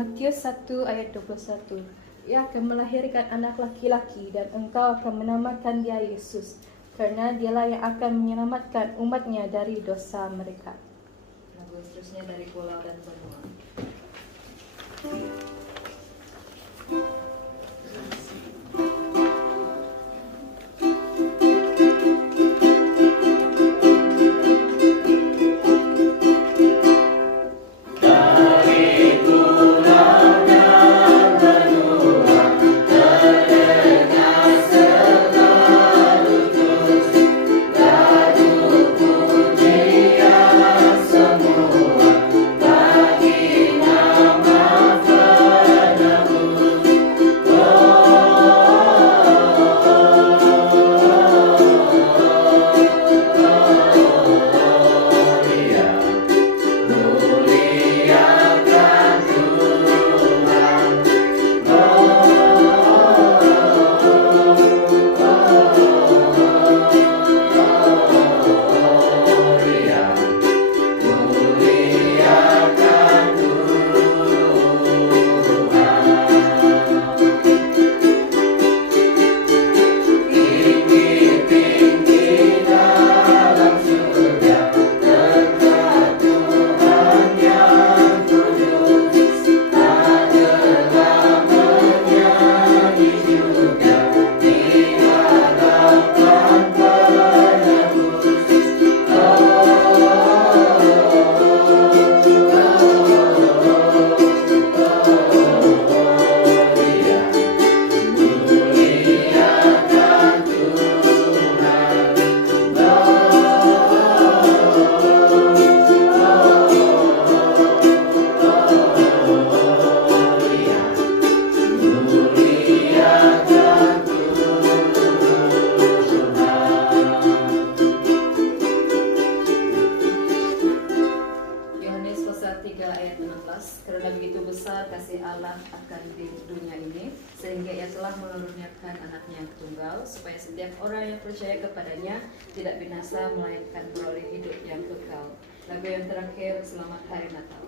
Matius 1 ayat 21. Ia akan melahirkan anak laki-laki dan engkau akan menamakan dia Yesus, karena dialah yang akan menyelamatkan umatnya dari dosa mereka. Lagu seterusnya dari Pulau dan Benua. Karena begitu besar kasih Allah akan di dunia ini, sehingga Ia telah menurunkan anaknya yang tunggal, supaya setiap orang yang percaya kepadanya tidak binasa, melainkan beroleh hidup yang kekal. Lagu yang terakhir, Selamat Hari Natal.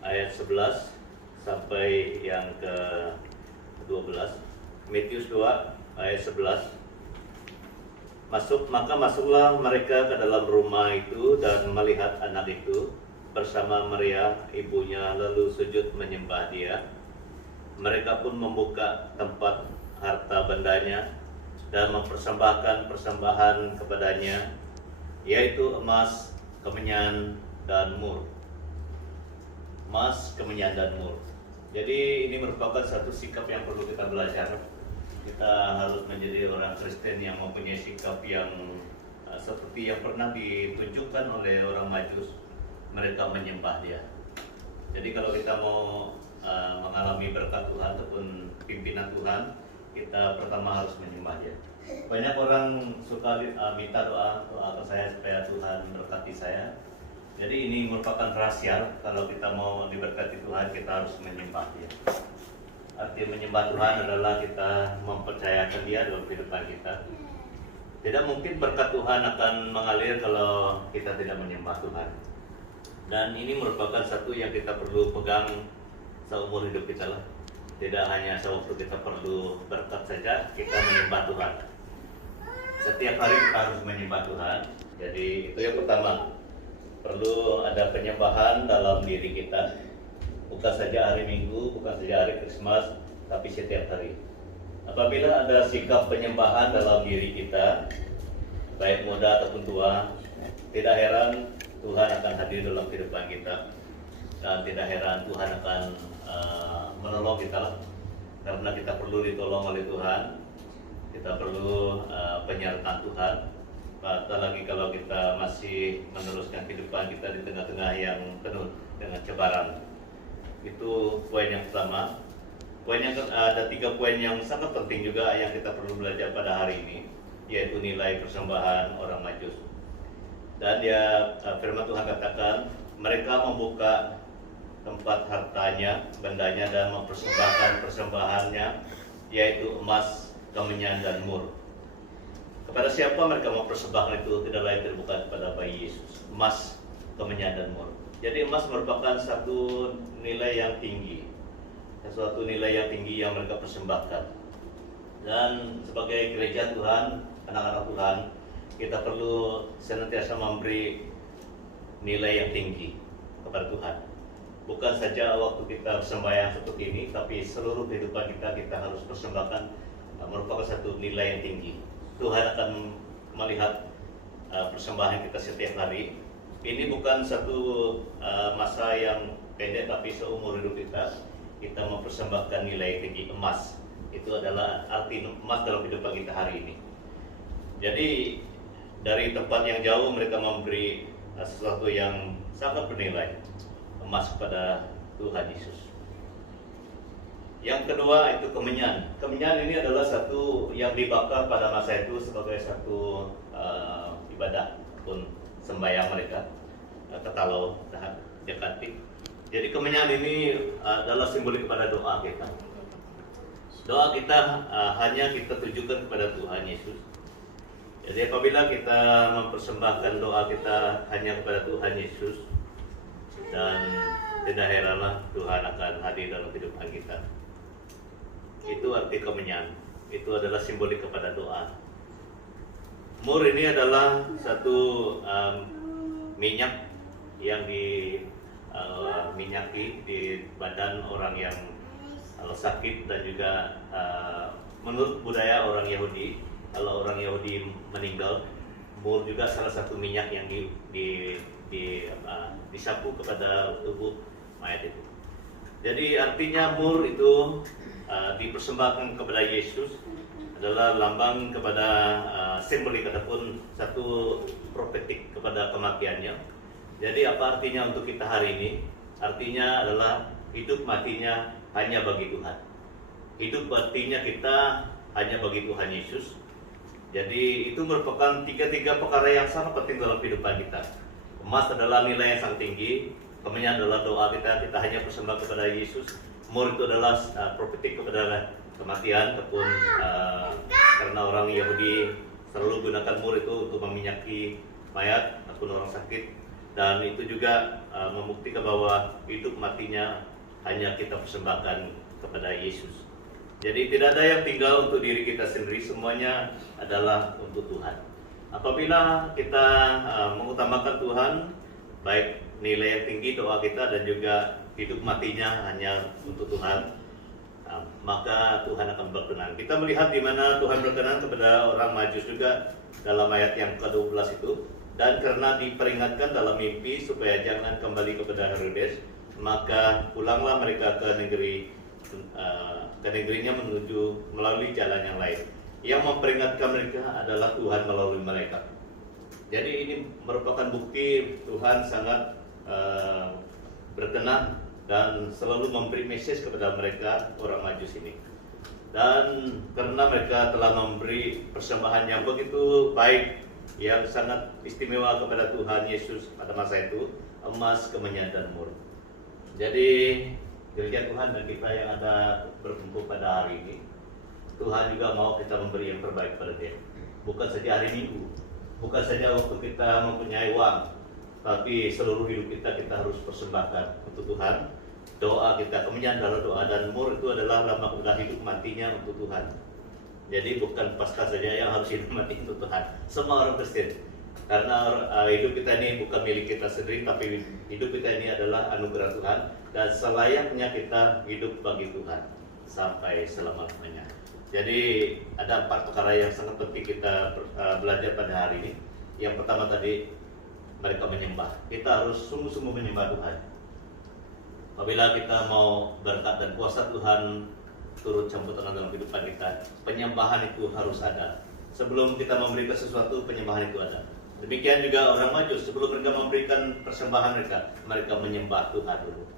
Ayat 11 sampai yang ke-12. Matius 2 ayat 11. Maka masuklah mereka ke dalam rumah itu dan melihat anak itu bersama Maria ibunya, lalu sujud menyembah dia. Mereka pun membuka tempat harta bendanya dan mempersembahkan persembahan kepadanya, yaitu emas, kemenyan, dan mur. Emas, kemenyan, dan mur. Jadi ini merupakan satu sikap yang perlu kita belajar. Kita harus menjadi orang Kristen yang mempunyai sikap yang seperti yang pernah ditunjukkan oleh orang Majus. Mereka menyembah dia. Jadi kalau kita mau mengalami berkat Tuhan ataupun pimpinan Tuhan, kita pertama harus menyembah dia. Banyak orang suka minta doa ke saya supaya Tuhan berkati saya. Jadi ini merupakan rahasia, kalau kita mau diberkati Tuhan, kita harus menyembah dia. Arti menyembah Tuhan adalah kita mempercayakan Dia dalam kehidupan kita. Tidak mungkin berkat Tuhan akan mengalir kalau kita tidak menyembah Tuhan. Dan ini merupakan satu yang kita perlu pegang seumur hidup kita lah. Tidak hanya sewaktu kita perlu berkat saja, kita menyembah Tuhan. Setiap hari kita harus menyembah Tuhan. Jadi itu yang pertama. Perlu ada penyembahan dalam diri kita. Bukan saja hari Minggu, bukan saja hari Krismas, tapi setiap hari. Apabila ada sikap penyembahan dalam diri kita, baik muda ataupun tua, tidak heran Tuhan akan hadir dalam kehidupan kita. Dan tidak heran Tuhan akan menolong kita lah. Karena kita perlu ditolong oleh Tuhan. Kita perlu penyertaan Tuhan. Apalagi kalau kita masih meneruskan kehidupan kita di tengah-tengah yang penuh dengan cobaan. Itu poin yang pertama. Ada 3 poin yang sangat penting juga yang kita perlu belajar pada hari ini, yaitu nilai persembahan orang Majus. Dan firman Tuhan katakan, mereka membuka tempat hartanya, bendanya, dan mempersembahkan persembahannya, yaitu emas, kemenyan, dan mur. Kepada siapa mereka mempersembahkan itu? Tidak lain terbuka kepada bayi Yesus. Emas, kemenyan, dan mur. Jadi emas merupakan satu nilai yang tinggi, suatu nilai yang tinggi yang mereka persembahkan. Dan sebagai gereja Tuhan, anak-anak Tuhan, kita perlu senantiasa memberi nilai yang tinggi kepada Tuhan. Bukan saja waktu kita sembahyang seperti ini, tapi seluruh kehidupan kita harus persembahkan, merupakan satu nilai yang tinggi. Tuhan akan melihat persembahan kita setiap hari. Ini bukan satu masa yang pendek, tapi seumur hidup kita mempersembahkan nilai tinggi emas. Itu adalah arti emas dalam kehidupan kita hari ini. Jadi dari tempat yang jauh mereka memberi sesuatu yang sangat bernilai, emas kepada Tuhan Yesus. Yang kedua itu kemenyan. Kemenyan ini adalah satu yang dibakar pada masa itu sebagai satu ibadah pun sembahyang mereka, ketalau dekati. Jadi kemenyan ini adalah simbolik kepada doa kita. Doa kita hanya kita tujukan kepada Tuhan Yesus. Jadi apabila kita mempersembahkan doa kita hanya kepada Tuhan Yesus, dan tidak heranlah Tuhan akan hadir dalam kehidupan kita. Itu arti kemenyan. Itu adalah simbolik kepada doa. Mur ini adalah satu minyak yang diminyaki di badan orang yang sakit, dan juga menurut budaya orang Yahudi, kalau orang Yahudi meninggal, mur juga salah satu minyak yang disapu kepada tubuh mayat itu. Jadi artinya mur itu dipersembahkan kepada Yesus adalah lambang kepada simbolik ataupun satu profetik kepada kematiannya. Jadi apa artinya untuk kita hari ini? Artinya adalah hidup matinya hanya bagi Tuhan. Hidup matinya kita hanya bagi Tuhan Yesus. Jadi itu merupakan tiga perkara yang sangat penting dalam kehidupan kita. Emas adalah nilai yang sangat tinggi. Kemenyan adalah doa kita hanya persembahkan kepada Yesus. Mur itu adalah profetik kepada kematian, ataupun karena orang Yahudi selalu gunakan mur itu untuk meminyaki mayat ataupun orang sakit, dan itu juga membuktikan bahwa hidup matinya hanya kita persembahkan kepada Yesus. Jadi tidak ada yang tinggal untuk diri kita sendiri, semuanya adalah untuk Tuhan. Apabila kita mengutamakan Tuhan, baik nilai yang tinggi doa kita dan juga hidup matinya hanya untuk Tuhan, maka Tuhan akan berkenan. Kita melihat di mana Tuhan berkenan kepada orang Majus juga dalam ayat yang ke-12 itu. Dan karena diperingatkan dalam mimpi supaya jangan kembali kepada Herodes, maka pulanglah mereka ke negerinya melalui jalan yang lain. Yang memperingatkan mereka adalah Tuhan melalui mereka. Jadi ini merupakan bukti Tuhan sangat berkenan dan selalu memberi message kepada mereka orang Majus ini. Dan karena mereka telah memberi persembahan yang begitu baik, yang sangat istimewa kepada Tuhan Yesus pada masa itu, emas, kemenyan, dan mur. Jadi gereja Tuhan dan kita yang ada berkumpul pada hari ini. Tuhan juga mau kita memberi yang terbaik pada dia. Bukan saja hari Minggu, bukan saja waktu kita mempunyai uang, tapi seluruh hidup kita harus persembahkan untuk Tuhan. Doa kita, kemenyan adalah doa, dan mur itu adalah lambang udah hidup matinya untuk Tuhan. Jadi bukan Paskah saja yang harus hidup mati untuk Tuhan, semua orang Kristen. Karena hidup kita ini bukan milik kita sendiri, tapi hidup kita ini adalah anugerah Tuhan, dan selayaknya kita hidup bagi Tuhan sampai selama-lamanya. Jadi ada 4 perkara yang sangat penting kita belajar pada hari ini. Yang pertama tadi, mereka menyembah. Kita harus sungguh-sungguh menyembah Tuhan. Apabila kita mau berkat dan kuasa Tuhan turut campur tangan dalam kehidupan kita, penyembahan itu harus ada. Sebelum kita memberikan sesuatu, penyembahan itu ada. Demikian juga orang Majus, sebelum mereka memberikan persembahan mereka menyembah Tuhan dulu.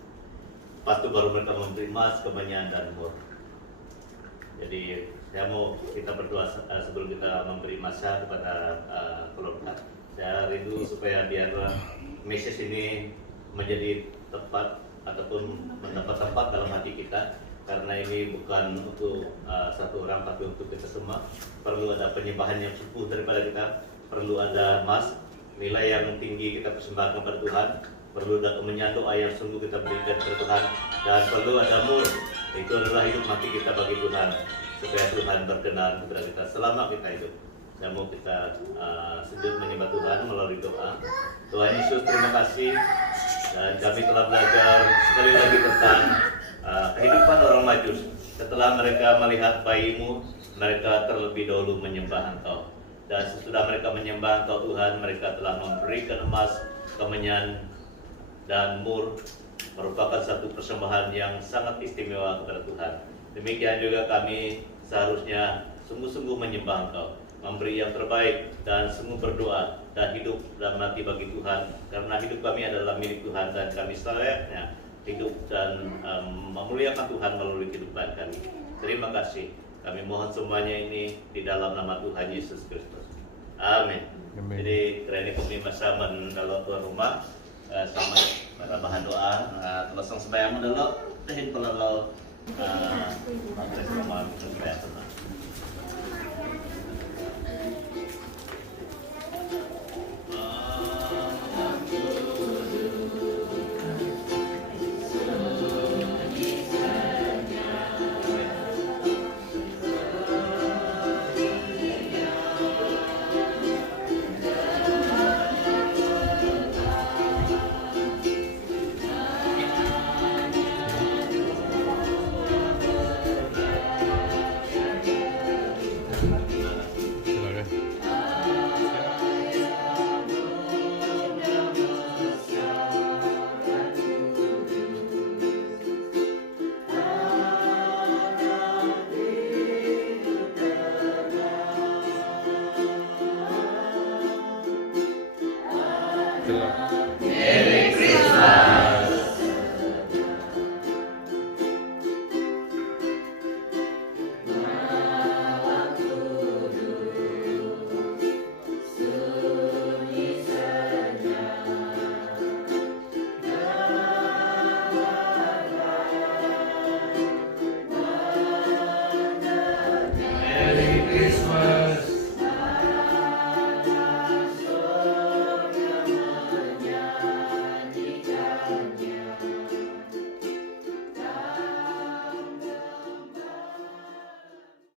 Lepas itu baru mereka memberi emas, kemenyan, dan mur. Jadi saya mau kita berdoa sebelum kita memberi masa kepada keluarga. Saya rindu supaya biar message ini menjadi tepat ataupun mendapat tempat dalam hati kita, karena ini bukan untuk satu orang tapi untuk kita semua. Perlu ada penyembahan yang sungguh daripada kita, perlu ada emas, nilai yang tinggi kita persembahkan kepada Tuhan, perlu ada kemenyan doa yang sungguh kita berikan kepada Tuhan, dan perlu ada mur, itu adalah hidup mati kita bagi Tuhan, supaya Tuhan berkenan kepada kita selama kita hidup. Saya mau kita sujud menyembah Tuhan melalui doa. Tuhan Yesus, terima kasih, dan kami telah belajar sekali lagi tentang kehidupan orang Majus. Setelah mereka melihat bayimu, mereka terlebih dahulu menyembah Engkau. Dan sesudah mereka menyembah Engkau Tuhan, mereka telah memberikan emas, kemenyan, dan mur, merupakan satu persembahan yang sangat istimewa kepada Tuhan. Demikian juga kami seharusnya sungguh-sungguh menyembah Engkau, memberi yang terbaik, dan sungguh berdoa dan hidup dan mati bagi Tuhan, karena hidup kami adalah milik Tuhan, dan kami selayaknya hidup dan memuliakan Tuhan melalui kehidupan kami. Terima kasih. Kami mohon semuanya ini di dalam nama Tuhan Yesus Kristus. Amin. Jadi kerana kami masa kalau tuan rumah sama bahan doa telasang sembahyang dulu tahin kalau Andres sama sembahyang. Gelap.